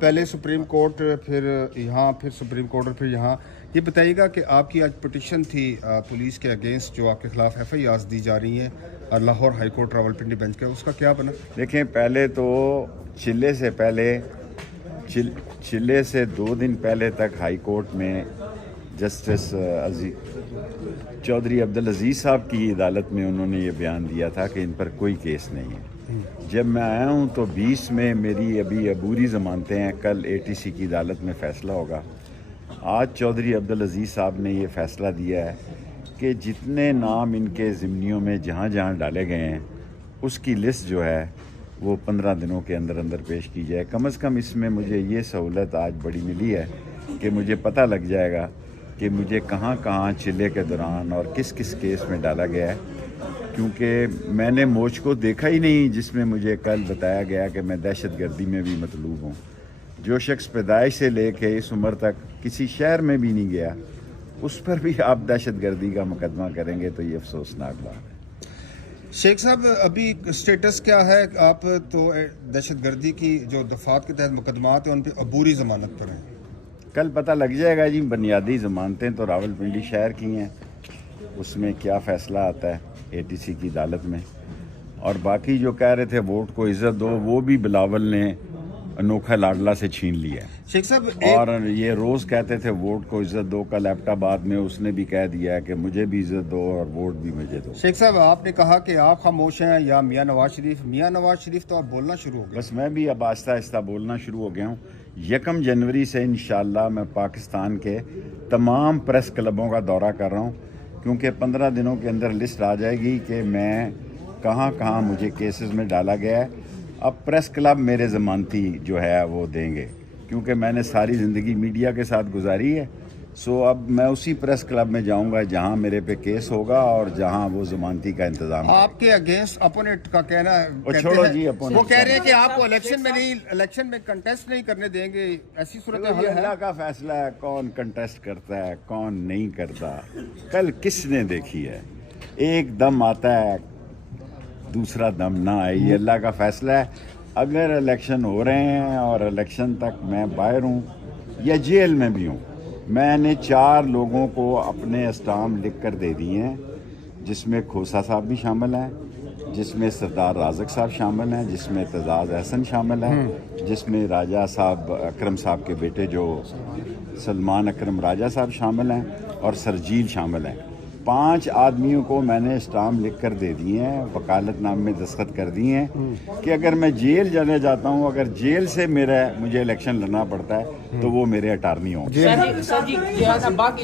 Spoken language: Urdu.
پہلے سپریم کورٹ پھر یہاں پھر سپریم کورٹ اور پھر یہاں، یہ بتائیے گا کہ آپ کی آج پٹیشن تھی پولیس کے اگینسٹ جو آپ کے خلاف ایف آئی آرز دی جا رہی ہیں اور Lahore high court Rawalpindi bench کا، اس کا کیا بنا؟ دیکھیں، پہلے تو چلے سے پہلے چلے سے 2 دن پہلے تک ہائی کورٹ میں جسٹس چودھری عبدالعزیز صاحب کی عدالت میں انہوں نے یہ بیان دیا تھا کہ ان پر کوئی کیس نہیں ہے۔ جب میں آیا ہوں تو 20 میں میری ابھی عبوری ضمانتیں ہیں، کل اے ٹی سی کی عدالت میں فیصلہ ہوگا۔ آج چودھری عبدالعزیز صاحب نے یہ فیصلہ دیا ہے کہ جتنے نام ان کے ضمنیوں میں جہاں جہاں ڈالے گئے ہیں اس کی لسٹ جو ہے وہ 15 دنوں کے اندر اندر پیش کی جائے۔ کم از کم اس میں مجھے یہ سہولت آج بڑی ملی ہے کہ مجھے پتہ لگ جائے گا کہ مجھے کہاں کہاں چلے کے دوران اور کس کس کیس میں ڈالا گیا ہے، کیونکہ میں نے موج کو دیکھا ہی نہیں جس میں مجھے کل بتایا گیا کہ میں دہشت گردی میں بھی مطلوب ہوں۔ جو شخص پیدائش سے لے کے اس عمر تک کسی شہر میں بھی نہیں گیا، اس پر بھی آپ دہشت گردی کا مقدمہ کریں گے تو یہ افسوسناک بات ہے۔ شیخ صاحب، ابھی سٹیٹس کیا ہے؟ آپ تو دہشت گردی کی جو دفعات کے تحت مقدمات ہیں ان پہ عبوری ضمانت پر ہیں۔ کل پتہ لگ جائے گا جی۔ بنیادی ضمانتیں تو راولپنڈی شہر کی ہیں، اس میں کیا فیصلہ آتا ہے اے ٹی سی کی عدالت میں۔ اور باقی جو کہہ رہے تھے ووٹ کو عزت دو، وہ بھی بلاول نے انوکھا لاڈلا سے چھین لیا ہے۔ شیخ صاحب، اور یہ روز کہتے تھے ووٹ کو عزت دو، کل ایبٹ آباد میں اس نے بھی کہہ دیا ہے کہ مجھے بھی عزت دو اور ووٹ بھی مجھے دو۔ شیخ صاحب، آپ نے کہا کہ آپ خاموش ہیں یا میاں نواز شریف تو آپ بولنا شروع ہو گئے۔ بس میں بھی اب آہستہ آہستہ بولنا شروع ہو گیا ہوں۔ 1 جنوری سے انشاءاللہ میں پاکستان کے تمام پریس کلبوں کا دورہ کر رہا ہوں، کیونکہ 15 دنوں کے اندر لسٹ آ جائے گی کہ میں کہاں کہاں مجھے کیسز میں ڈالا گیا ہے۔ اب پریس کلب میرے ضمانتی جو ہے وہ دیں گے، کیونکہ میں نے ساری زندگی میڈیا کے ساتھ گزاری ہے۔ سو اب میں اسی پریس کلب میں جاؤں گا جہاں میرے پہ کیس ہوگا اور جہاں وہ ضمانتی کا انتظام ہے۔ آپ کے اگینسٹ اپوننٹ کا کہنا ہے، چھوڑو جی اپوننٹ، وہ کہہ رہے ہیں کہ آپ کو الیکشن میں کنٹیسٹ نہیں کرنے دیں گے، ایسی صورتحال ہے؟ اللہ کا فیصلہ ہے کون کنٹیسٹ کرتا ہے کون نہیں کرتا۔ کل کس نے دیکھی ہے؟ ایک دم آتا ہے دوسرا دم نہ آئے، یہ اللہ کا فیصلہ ہے۔ اگر الیکشن ہو رہے ہیں اور الیکشن تک میں باہر ہوں یا جیل میں بھی ہوں، میں نے 4 لوگوں کو اپنے اسٹامپ لکھ کر دے دیے ہیں، جس میں کھوسا صاحب بھی شامل ہیں، جس میں سردار رازق صاحب شامل ہیں، جس میں اعتزاز احسن شامل ہیں، جس میں راجہ صاحب اکرم صاحب کے بیٹے جو سلمان اکرم راجہ صاحب شامل ہیں اور سرجیل شامل ہیں۔ 5 آدمیوں کو میں نے اسٹامپ لکھ کر دے دیے ہیں، وکالت نامے میں دستخط کر دیے ہیں کہ اگر میں جیل جانے جاتا ہوں، اگر جیل سے مجھے الیکشن لڑنا پڑتا ہے تو وہ میرے اٹارنی ہوں۔